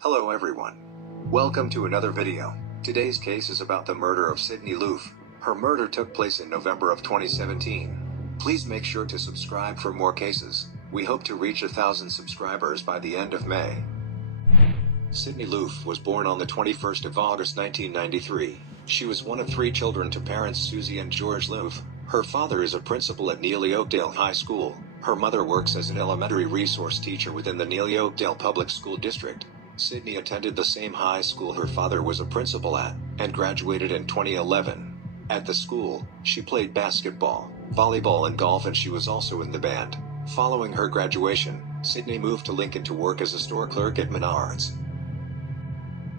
Hello everyone. Welcome to another video. Today's case is about the murder of Sydney Loofe. Her murder took place in November of 2017. Please make sure to subscribe for more cases. We hope to reach 1,000 subscribers by the end of May. Sydney Loofe was born on the 21st of August 1993. She was one of 3 children to parents Susie and George Loofe. Her father is a principal at Neely Oakdale High School. Her mother works as an elementary resource teacher within the Neely Oakdale Public School District. Sydney attended the same high school her father was a principal at, and graduated in 2011. At the school, she played basketball, volleyball and golf, and she was also in the band. Following her graduation, Sydney moved to Lincoln to work as a store clerk at Menards.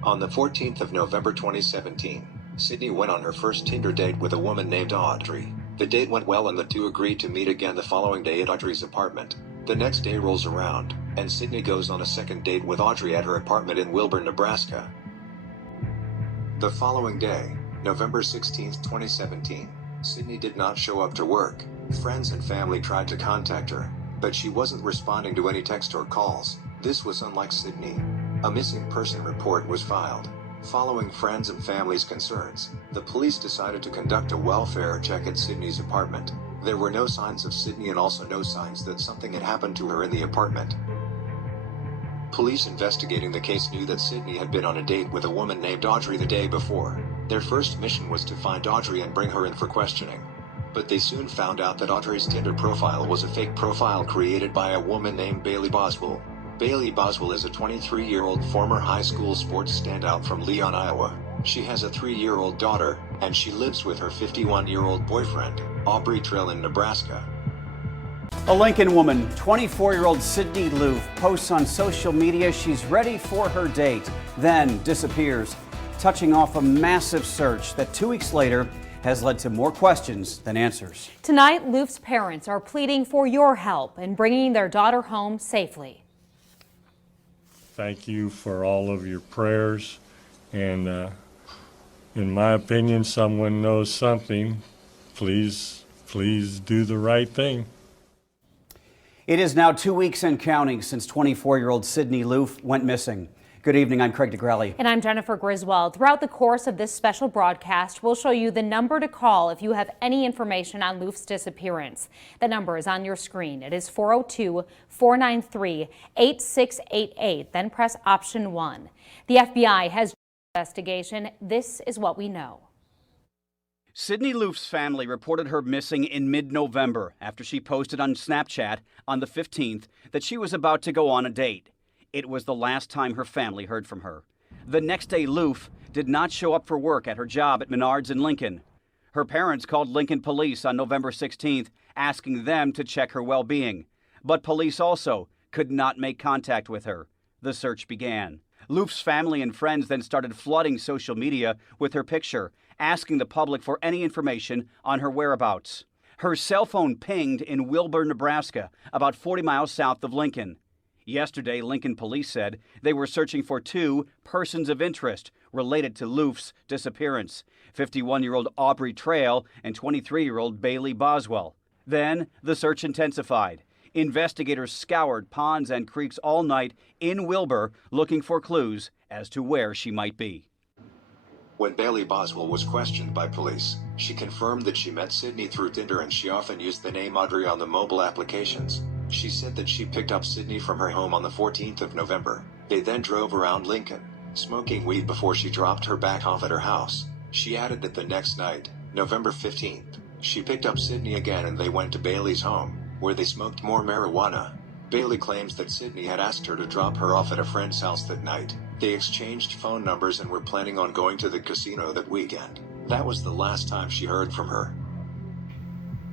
On the 14th of November 2017, Sydney went on her first Tinder date with a woman named Audrey. The date went well and the two agreed to meet again the following day at Audrey's apartment. The next day rolls around, and Sydney goes on a second date with Audrey at her apartment in Wilbur, Nebraska. The following day, November 16, 2017, Sydney did not show up to work. Friends and family tried to contact her, but she wasn't responding to any text or calls. This was unlike Sydney. A missing person report was filed. Following friends and family's concerns, the police decided to conduct a welfare check at Sydney's apartment. There were no signs of Sydney and also no signs that something had happened to her in the apartment. Police investigating the case knew that Sydney had been on a date with a woman named Audrey the day before. Their first mission was to find Audrey and bring her in for questioning. But they soon found out that Audrey's Tinder profile was a fake profile created by a woman named Bailey Boswell. Bailey Boswell is a 23-year-old former high school sports standout from Leon, Iowa. She has a 3-year-old daughter, and she lives with her 51-year-old boyfriend, Aubrey Trail, in Nebraska. A Lincoln woman, 24-year-old Sydney Loofe, posts on social media she's ready for her date, then disappears, touching off a massive search that 2 weeks later has led to more questions than answers. Tonight, Loofe's parents are pleading for your help in bringing their daughter home safely. Thank you for all of your prayers, and in my opinion, someone knows something. Please do the right thing. It is now 2 weeks and counting since 24-year-old Sydney Loofe went missing. Good evening, I'm Craig DeGrelli. And I'm Jennifer Griswold. Throughout the course of this special broadcast, we'll show you the number to call if you have any information on Loofe's disappearance. The number is on your screen. It is 402-493-8688. Then press option 1. The FBI has investigation. This is what we know. Sydney Loofe's family reported her missing in mid-November after she posted on Snapchat on the 15th that she was about to go on a date. It was the last time her family heard from her. The next day, Loofe did not show up for work at her job at Menards in Lincoln. Her parents called Lincoln police on November 16th, asking them to check her well-being. But police also could not make contact with her. The search began. Loofe's family and friends then started flooding social media with her picture, asking the public for any information on her whereabouts. Her cell phone pinged in Wilbur, Nebraska, about 40 miles south of Lincoln. Yesterday, Lincoln police said they were searching for 2 persons of interest related to Loofe's disappearance, 51-year-old Aubrey Trail and 23-year-old Bailey Boswell. Then the search intensified. Investigators scoured ponds and creeks all night in Wilbur looking for clues as to where she might be. When Bailey Boswell was questioned by police, she confirmed that she met Sydney through Tinder and she often used the name Audrey on the mobile applications. She said that she picked up Sydney from her home on the 14th of November. They then drove around Lincoln, smoking weed before she dropped her back off at her house. She added that the next night, November 15th, she picked up Sydney again and they went to Bailey's home, where they smoked more marijuana. Bailey claims that Sydney had asked her to drop her off at a friend's house that night. They exchanged phone numbers and were planning on going to the casino that weekend. That was the last time she heard from her.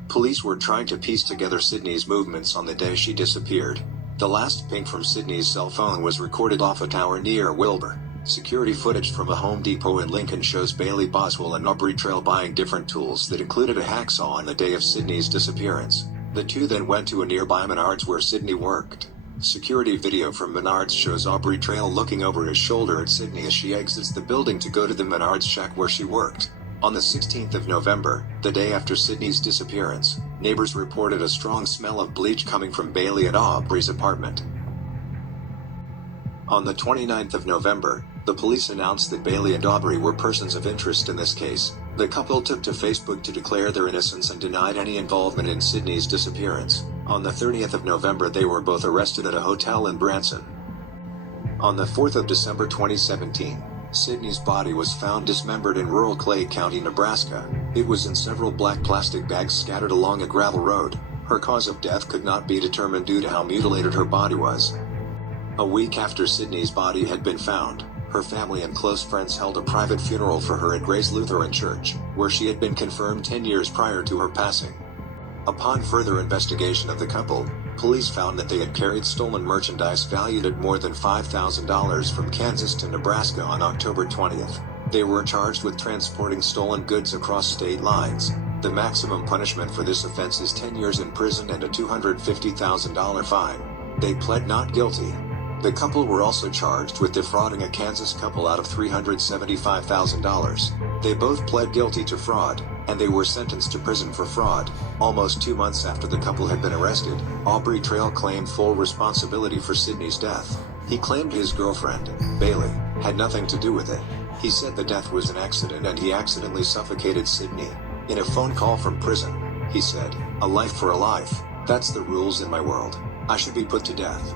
Police were trying to piece together Sydney's movements on the day she disappeared. The last ping from Sydney's cell phone was recorded off a tower near Wilbur. Security footage from a Home Depot in Lincoln shows Bailey Boswell and Aubrey Trail buying different tools that included a hacksaw on the day of Sydney's disappearance. The two then went to a nearby Menards where Sydney worked. Security video from Menards shows Aubrey Trail looking over his shoulder at Sydney as she exits the building to go to the Menards shack where she worked. On the 16th of November, the day after Sydney's disappearance, neighbors reported a strong smell of bleach coming from Bailey at Aubrey's apartment. On the 29th of November, the police announced that Bailey and Aubrey were persons of interest in this case. The couple took to Facebook to declare their innocence and denied any involvement in Sydney's disappearance. On the 30th of November, they were both arrested at a hotel in Branson. On the 4th of December 2017, Sydney's body was found dismembered in rural Clay County, Nebraska. It was in several black plastic bags scattered along a gravel road. Her cause of death could not be determined due to how mutilated her body was. A week after Sydney's body had been found, her family and close friends held a private funeral for her at Grace Lutheran Church, where she had been confirmed 10 years prior to her passing. Upon further investigation of the couple, police found that they had carried stolen merchandise valued at more than $5,000 from Kansas to Nebraska on October 20th. They were charged with transporting stolen goods across state lines. The maximum punishment for this offense is 10 years in prison and a $250,000 fine. They pled not guilty. The couple were also charged with defrauding a Kansas couple out of $375,000. They both pled guilty to fraud, and they were sentenced to prison for fraud. Almost 2 months after the couple had been arrested, Aubrey Trail claimed full responsibility for Sydney's death. He claimed his girlfriend, Bailey, had nothing to do with it. He said the death was an accident and he accidentally suffocated Sydney. In a phone call from prison, he said, "A life for a life. That's the rules in my world. I should be put to death."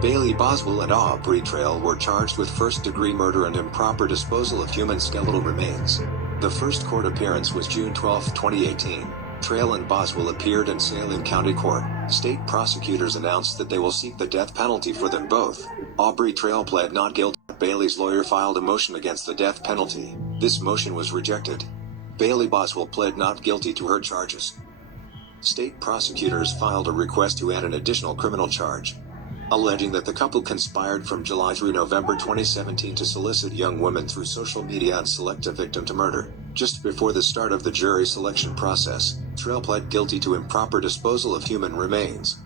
Bailey Boswell and Aubrey Trail were charged with first-degree murder and improper disposal of human skeletal remains. The first court appearance was June 12, 2018. Trail and Boswell appeared in Saline County Court. State prosecutors announced that they will seek the death penalty for them both. Aubrey Trail pled not guilty. Bailey's lawyer filed a motion against the death penalty. This motion was rejected. Bailey Boswell pled not guilty to her charges. State prosecutors filed a request to add an additional criminal charge, alleging that the couple conspired from July through November 2017 to solicit young women through social media and select a victim to murder. Just before the start of the jury selection process, Trail pled guilty to improper disposal of human remains.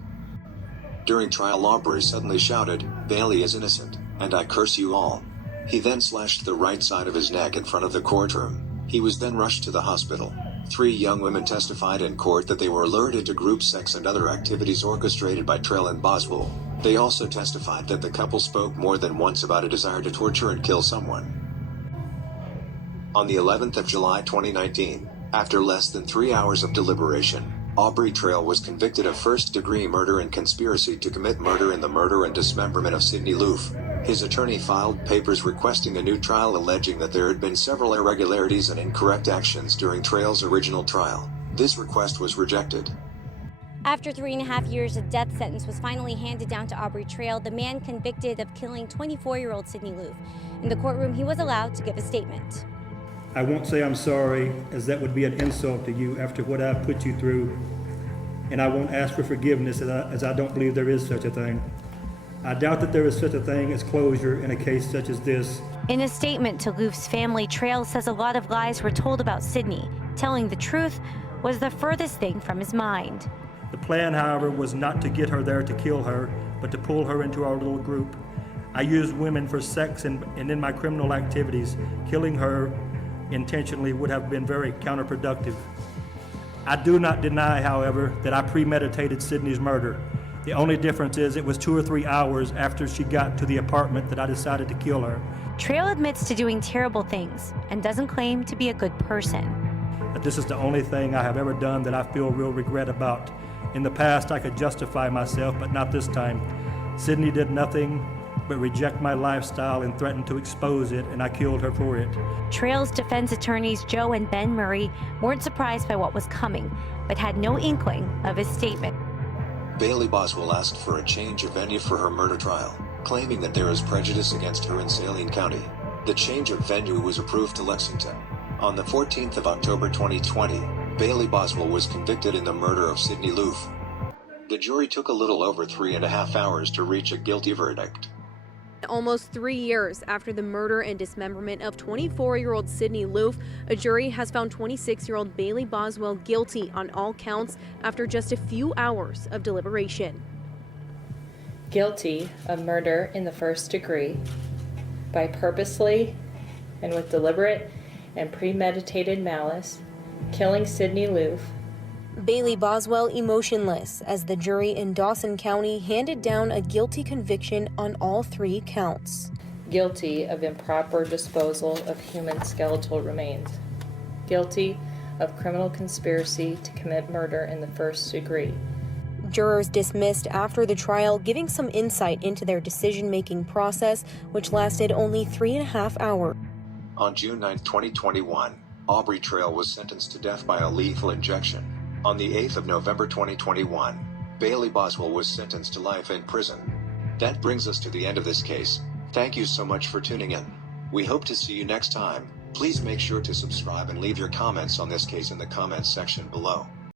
During trial, Aubrey suddenly shouted, "Bailey is innocent, and I curse you all." He then slashed the right side of his neck in front of the courtroom. He was then rushed to the hospital. 3 young women testified in court that they were lured into group sex and other activities orchestrated by Trail and Boswell. They also testified that the couple spoke more than once about a desire to torture and kill someone. On the 11th of July 2019, after less than 3 hours of deliberation, Aubrey Trail was convicted of first-degree murder and conspiracy to commit murder in the murder and dismemberment of Sydney Loofe. His attorney filed papers requesting a new trial, alleging that there had been several irregularities and incorrect actions during Trail's original trial. This request was rejected. After 3.5 years, a death sentence was finally handed down to Aubrey Trail, the man convicted of killing 24-year-old Sydney Loofe. In the courtroom, he was allowed to give a statement. I won't say I'm sorry, as that would be an insult to you after what I've put you through. And I won't ask for forgiveness, as I don't believe there is such a thing. I doubt that there is such a thing as closure in a case such as this. In a statement to Loofe's family, Trail says a lot of lies were told about Sydney. Telling the truth was the furthest thing from his mind. The plan, however, was not to get her there to kill her, but to pull her into our little group. I used women for sex, and in my criminal activities, killing her intentionally would have been very counterproductive. I do not deny, however, that I premeditated Sydney's murder. The only difference is it was 2 or 3 hours after she got to the apartment that I decided to kill her. Trail admits to doing terrible things and doesn't claim to be a good person. But this is the only thing I have ever done that I feel real regret about. In the past, I could justify myself, but not this time. Sydney did nothing but reject my lifestyle and threatened to expose it, and I killed her for it. Trail's defense attorneys Joe and Ben Murray weren't surprised by what was coming, but had no inkling of his statement. Bailey Boswell asked for a change of venue for her murder trial, claiming that there is prejudice against her in Saline County. The change of venue was approved to Lexington. On the 14th of October 2020, Bailey Boswell was convicted in the murder of Sydney Loofe. The jury took a little over 3.5 hours to reach a guilty verdict. Almost 3 years after the murder and dismemberment of 24-year-old Sydney Loofe, a jury has found 26-year-old Bailey Boswell guilty on all counts after just a few hours of deliberation. Guilty of murder in the first degree by purposely and with deliberate and premeditated malice, killing Sydney Loofe. Bailey Boswell emotionless as the jury in Dawson County handed down a guilty conviction on all 3 counts. Guilty of improper disposal of human skeletal remains. Guilty of criminal conspiracy to commit murder in the first degree. Jurors dismissed after the trial, giving some insight into their decision-making process, which lasted only 3.5 hours. On June 9, 2021, Aubrey Trail was sentenced to death by a lethal injection. On the 8th of November 2021, Bailey Boswell was sentenced to life in prison. That brings us to the end of this case. Thank you so much for tuning in. We hope to see you next time. Please make sure to subscribe and leave your comments on this case in the comments section below.